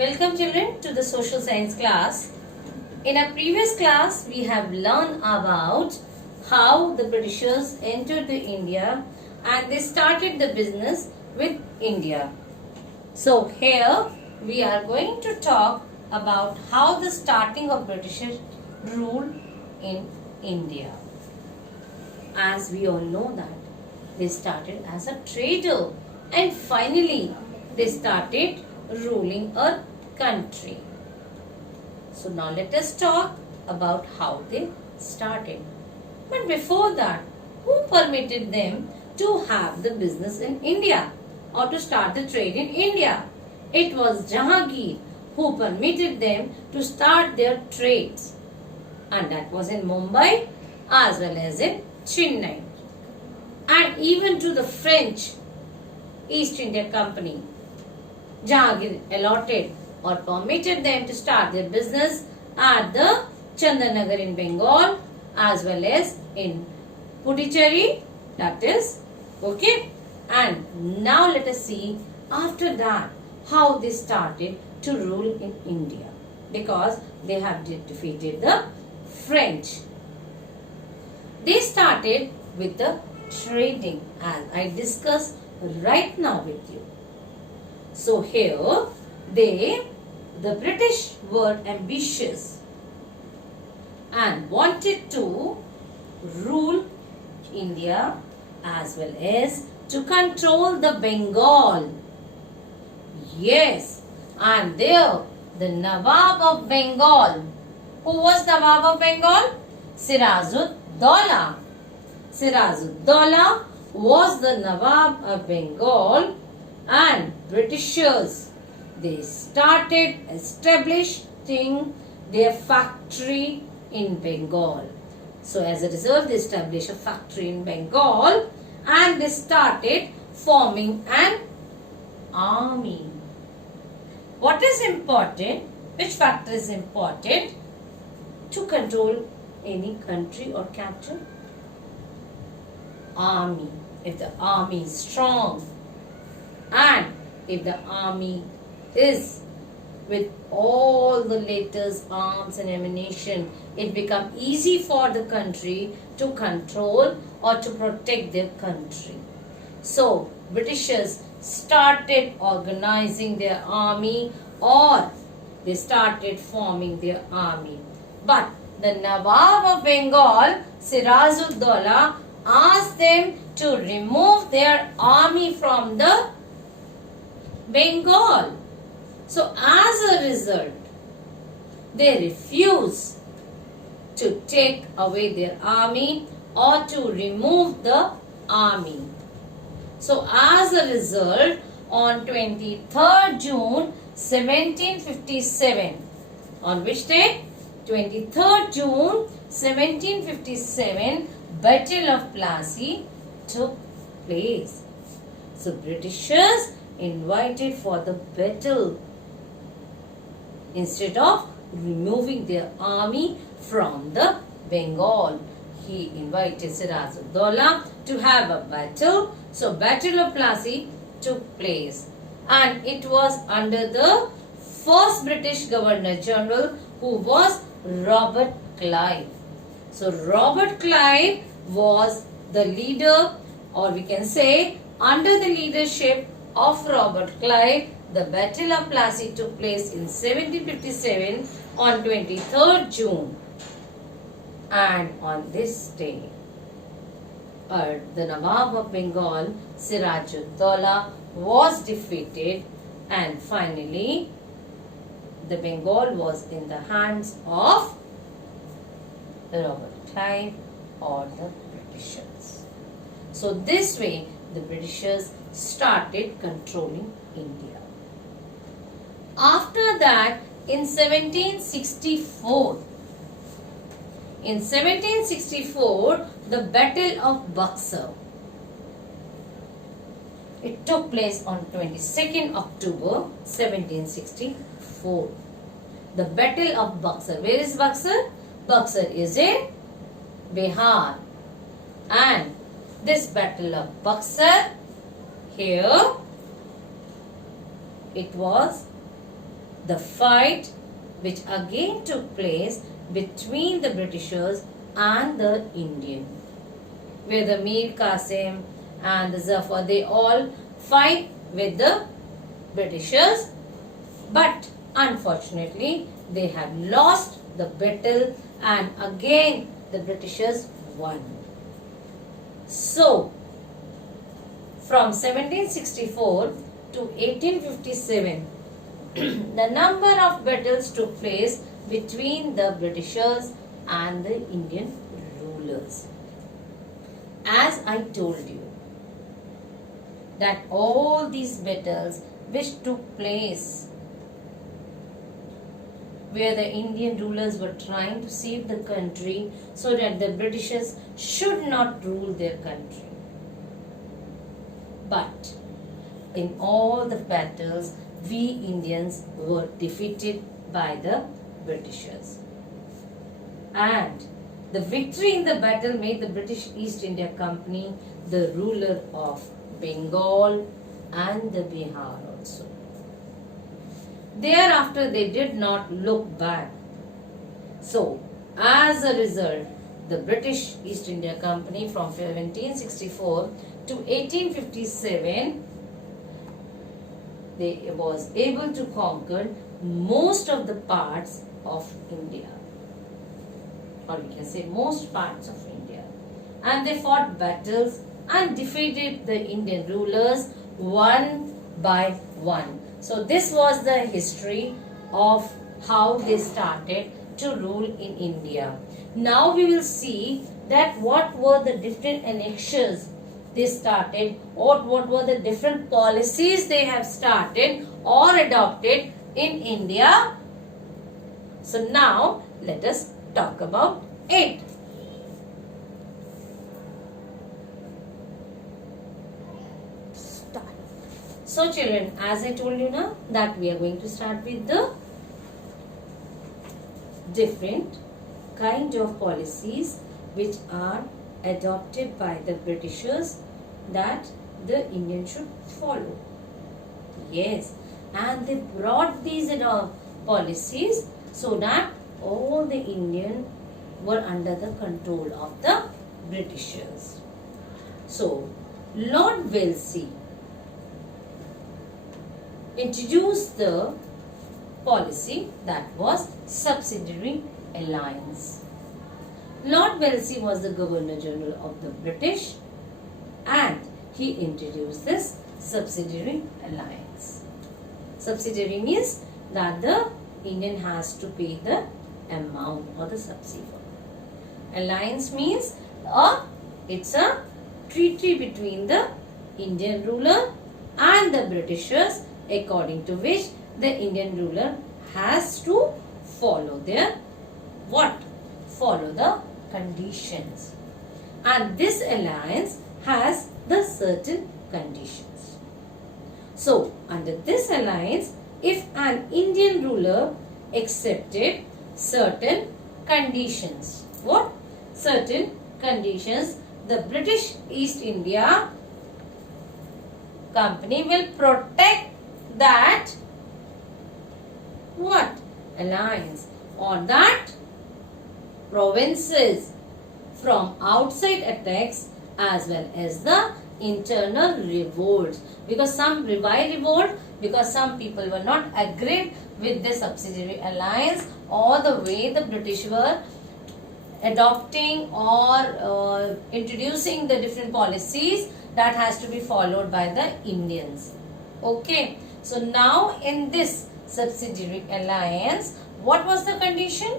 Welcome children to the social science class. In our previous class, we have learned about how the Britishers entered the India and they started the business with India. So here we are going to talk about how the starting of British rule in India. As we all know that they started as a trader and finally they started ruling a country. So now let us talk about how they started. But before that, who permitted them to have the business in India or to start the trade in India? It was Jahangir who permitted them to start their trades, and that was in Mumbai as well as in Chennai. And even to the French East India Company, Jahangir allotted or permitted them to start their business at the Chandanagar in Bengal as well as in Puducherry, that is, okay. And now let us see after that how they started to rule in India, because they have defeated the French. They started with the trading, as I discuss right now with you. So here the British were ambitious and wanted to rule India as well as to control the Bengal. Yes, and there the Nawab of Bengal. Who was Nawab of Bengal? Siraj-ud-Daulah. Siraj-ud-Daulah was the Nawab of Bengal, and Britishers, they started establishing their factory in Bengal. So as a result, they established a factory in Bengal and they started forming an army. What is important? Which factor is important to control any country or capital? Army. If the army is strong and if the army is with all the latest arms and ammunition, it becomes easy for the country to control or to protect their country. So Britishers started organizing their army, or they started forming their army. But the Nawab of Bengal, Siraj-ud-Daulah, asked them to remove their army from the Bengal. So as a result, they refused to take away their army or to remove the army. So as a result, on 23rd June 1757, on which day? 23rd June 1757, Battle of Plassey took place. So Britishers invited for the battle instead of removing their army from the Bengal. He invited Siraj-ud-Daulah to have a battle. So Battle of Plassey took place, and it was under the first British Governor General, who was Robert Clive. So Robert Clive was the leader, or we can say under the leadership of Robert Clive, the Battle of Plassey took place in 1757 on 23rd June. And on this day, the Nawab of Bengal, Siraj-ud-Daulah, was defeated, and finally the Bengal was in the hands of Robert Clive or the Britishers. So this way the Britishers started controlling India. After that, in 1764, the Battle of Buxar, it took place on 22nd October 1764. The Battle of Buxar. Where is Buxar? Buxar is in Bihar. And this Battle of Buxar, here it was the fight which again took place between the Britishers and the Indian, where the Mir Qasim and the Zafar, they all fight with the Britishers, but unfortunately they have lost the battle and again the Britishers won. So, from 1764 to 1857, the number of battles took place between the Britishers and the Indian rulers. As I told you, that all these battles which took place where the Indian rulers were trying to save the country so that the Britishers should not rule their country. But in all the battles, we Indians were defeated by the Britishers. And the victory in the battle made the British East India Company the ruler of Bengal and the Bihar also. Thereafter, they did not look back. So, as a result, the British East India Company from 1764 to 1857, they was able to conquer most of the parts of India, or we can say most parts of India, and they fought battles and defeated the Indian rulers one by one. So this was the history of how they started to rule in India. Now we will see that what were the different annexures they started, or what were the different policies they have started or adopted in India. So now let us talk about it. So children, as I told you now, that we are going to start with the different kind of policies which are adopted by the Britishers that the Indian should follow. Yes, and they brought these policies so that all the Indian were under the control of the Britishers. So, Lord Wellesley introduced the policy that was subsidiary alliance. Lord Wellesley was the Governor General of the British and he introduced this subsidiary alliance. Subsidiary means that the Indian has to pay the amount or the subsidy. Alliance means it's a treaty between the Indian ruler and the Britishers, according to which the Indian ruler has to follow their follow the conditions. And this alliance has the certain conditions. So, under this alliance, if an Indian ruler accepted certain conditions, what? Certain conditions, the British East India Company will protect that alliance or that provinces from outside attacks as well as the internal revolts, because some revolt because some people were not agreed with the subsidiary alliance or the way the British were adopting or introducing the different policies that has to be followed by the Indians. Okay, so now in this subsidiary alliance, what was the condition?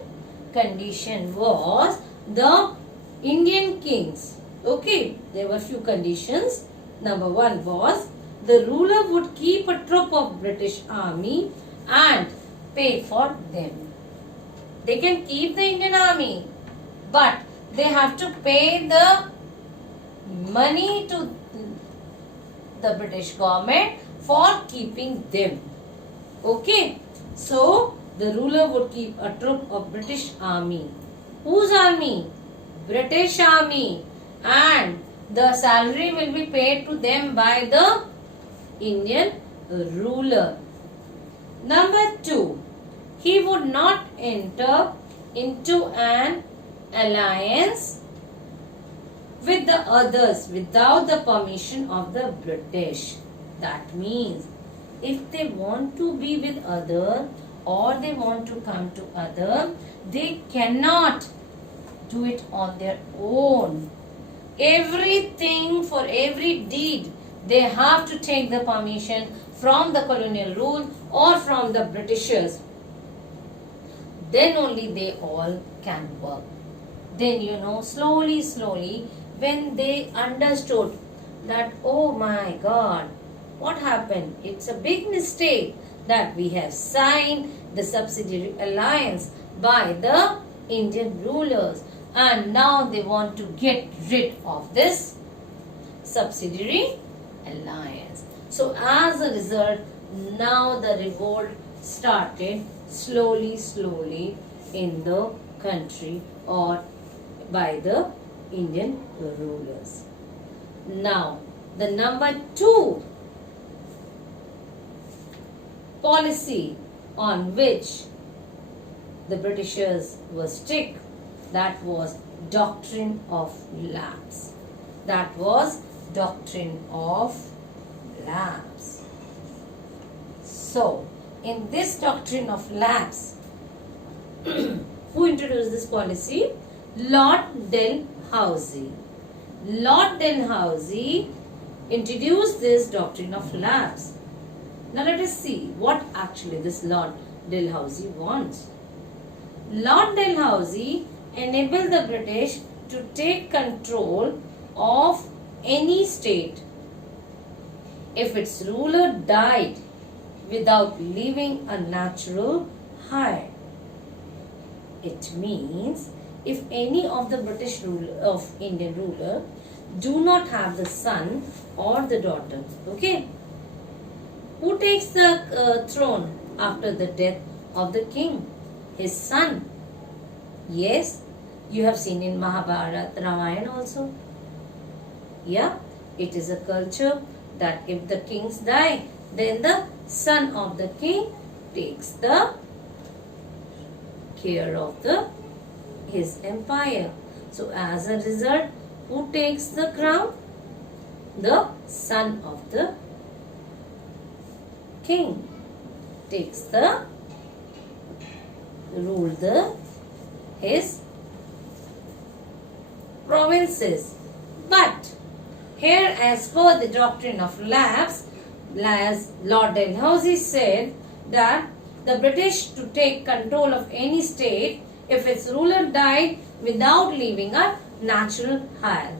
Condition was the Indian kings. Okay, there were few conditions. Number one was the ruler would keep a troop of British army and pay for them. They can keep the Indian army, but they have to pay the money to the British government for keeping them. Okay, so the ruler would keep a troop of British army. Whose army? British army. And the salary will be paid to them by the Indian ruler. Number two, he would not enter into an alliance with the others without the permission of the British. That means if they want to be with other or they want to come to other, they cannot do it on their own. Everything, for every deed, they have to take the permission from the colonial rule or from the Britishers. Then only they all can work. Then slowly, when they understood that, oh my God, what happened? It's a big mistake that we have signed the subsidiary alliance by the Indian rulers, and now they want to get rid of this subsidiary alliance. So as a result, now the revolt started slowly in the country or by the Indian rulers. Now, the number 2 policy on which the Britishers were strict, that was doctrine of lapse. That was doctrine of lapse. So, in this doctrine of lapse, who introduced this policy? Lord Dalhousie. Lord Dalhousie introduced this doctrine of lapse. Now let us see what actually this Lord Dalhousie wants. Lord Dalhousie enabled the British to take control of any state if its ruler died without leaving a natural heir. It means if any of the British Indian ruler do not have the son or the daughter, okay, who takes the throne after the death of the king? His son. Yes, you have seen in Mahabharata, Ramayana also. Yeah, it is a culture that if the kings die, then the son of the king takes the care of his empire. So as a result, who takes the crown? The son of the king takes the his provinces. But here, as per the doctrine of lapse, as Lord Dalhousie said, that the British to take control of any state if its ruler died without leaving a natural heir.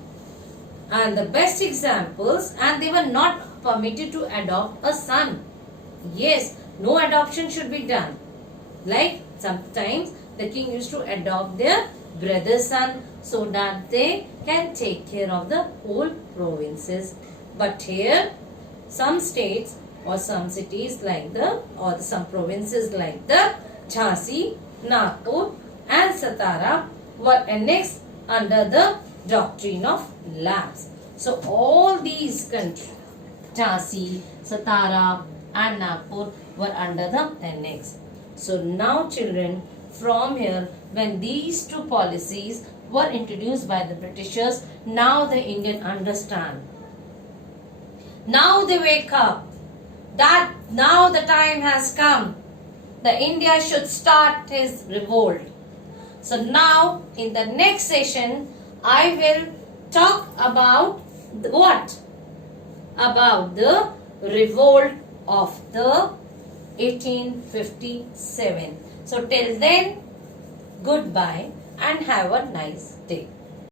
And the best examples, and they were not permitted to adopt a son. Yes, no adoption should be done. Like sometimes the king used to adopt their brother's son so that they can take care of the whole provinces. But here, some states or some cities some provinces like the Jhansi, Nagpur and Satara were annexed under the doctrine of lapse. So all these countries, Jhansi, Satara and Nagpur were under the annex. So now children, from here, when these two policies were introduced by the Britishers, now the Indian understand. Now they wake up that now the time has come. The India should start his revolt. So now in the next session, I will talk about what? About the revolt of the 1857. So till then, goodbye and have a nice day.